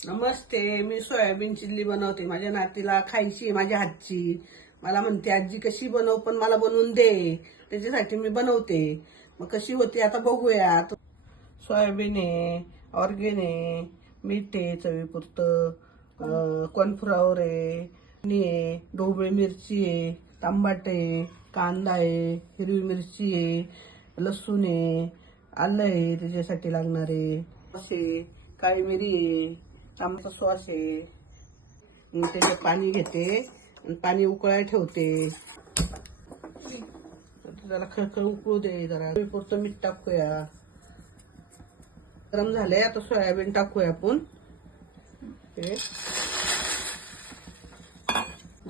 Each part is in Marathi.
नमस्ते. मी सोयाबीन चिल्ली बनवते. माझ्या नातीला खायची माझ्या हातची. मला म्हणते आजी कशी बनव, पण मला बनवून दे. त्याच्यासाठी मी बनवते. मग कशी होती आता बघूया. सोयाबीन आहे, ऑर्गेन आहे, मीठ आहे चवीपुरतं, कॉर्नफ्लॉवर आहे, ढोबळी मिरची आहे, टमाटे आहे, कांदा आहे, हिरवी मिरची आहे, लसूण आहे, आलं आहे त्याच्यासाठी लागणारे, असे काळी मिरी आहे, टमाटा सॉस आहे. त्याच्यात पाणी घेते आणि पाणी उकळायला ठेवते. जरा खळखळ उकळू दे. जरा पुरतं मीठ टाकूया. गरम झालंय. आता सोयाबीन टाकूया आपण. हे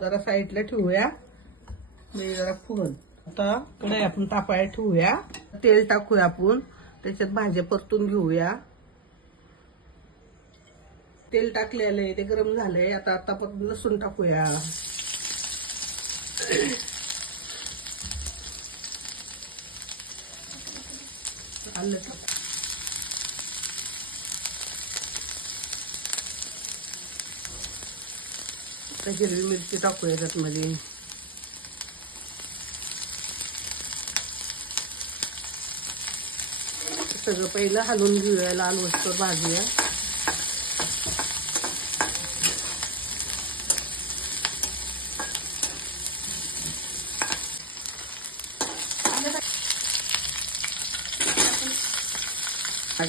जरा साईडला ठेवूया. मी जरा फुगन. आता कढई आपण तापायला ठेवूया. तेल टाकूया आपण. त्याच्यात भाज्या परतून घेऊया. तेल टाकलेलं आहे, ते गरम झालंय. आता आपण लसूण टाकूया. आलं हिरवी मिरची टाकूया त्यातमध्ये. सगळं पहिलं हलवून घेऊया. लाल वस्तर भाजूया.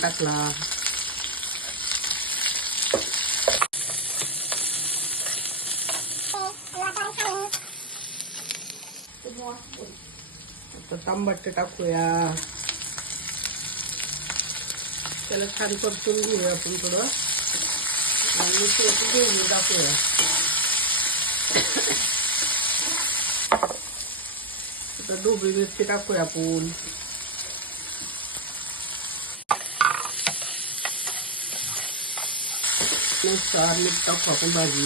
टाकला. टमाटे टाकूया. त्याला छान परतून घेऊया आपण थोडं. आणि घेऊन टाकूया. आता ढोबळी मिरची टाकूया आपण. मीठ टाकू आपण भाजी.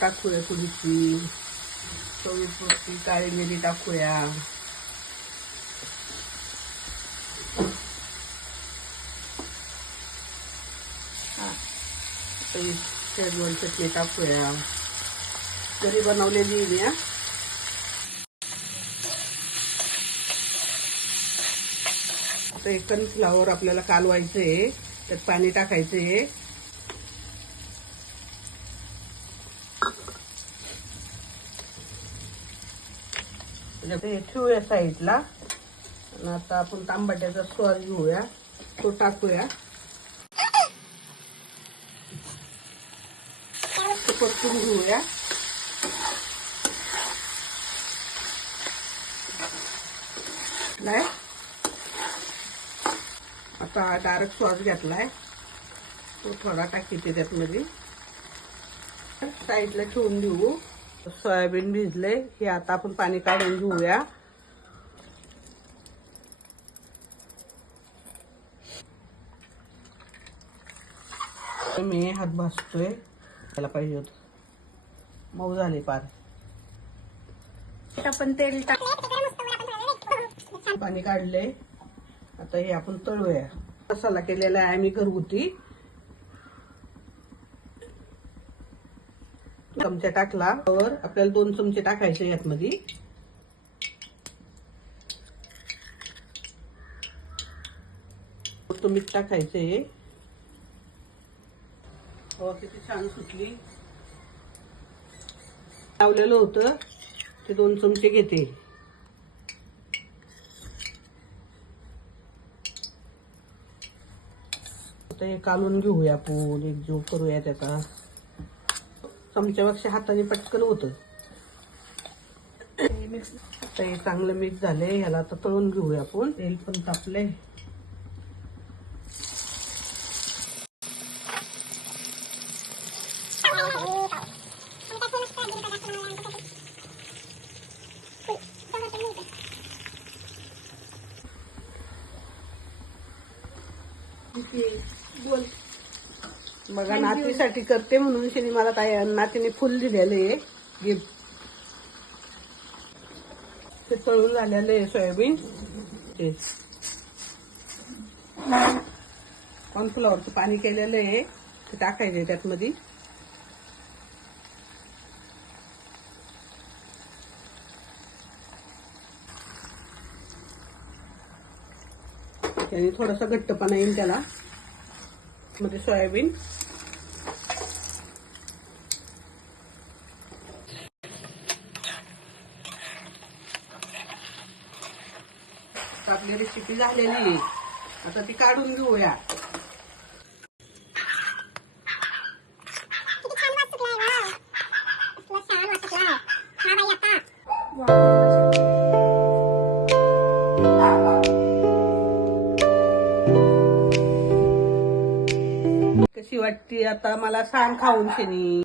टाकूया थोडीशी चवीपुरती काळी मिरी टाकूया. शेजवान चटणी टाकूया. घरी बनवलेली मी. कॉर्नफ्लॉवर आपल्याला कालवायचंय. त्यात पाणी टाकायचंय. ठेवूया साईडला. आणि आता आपण टमाट्याचा सॉस घेऊया. तो टाकूया. परतून घेऊया. नाही आता डार्क सॉस घेतलाय तो थोडा टाकीते त्यातमध्ये. साईडला ठेवून देऊ. सोयाबीन भिजले. हे आता आपण पाणी काढून घेऊया. मी हात भाजतोय. त्याला पाहिजे होत. मऊ झाले पार. आपण तेल पाणी काढले. आता हे आपण तळूया. मसाला केलेला आहे आम्ही घरगुती. चमचा टाकला. आपल्याला 2 चमचे टाकायचे यातमध्ये. मीठ टाकायचे. हो किती छान सुटली. लावलेलं होतं ते 2 चमचे घेते. आता हे कालून घेऊया आपण. एक जीव करूया त्याचा. चमच्यापेक्षा हाताने पटकन होतं. आता हे चांगलं मिक्स झाले. ह्याला आता तळून घेऊया आपण. तेल पण तापले. बघा नातीसाठी करते म्हणून तिने मला नातीने फुल दिलेले गिफ्ट. ते तळून झालेले सोयाबीन. कॉर्नफ्लॉवरचं पाणी केलेलं आहे ते टाकायचं त्यात मध्ये. त्याने थोडासा घट्टपणा येईल त्याला. मध्ये सोयाबीन, आपली रेसिपी झालेली आहे. आता ती काढून घेऊया. कशी वाटते आता मला सांग खाऊन शनी.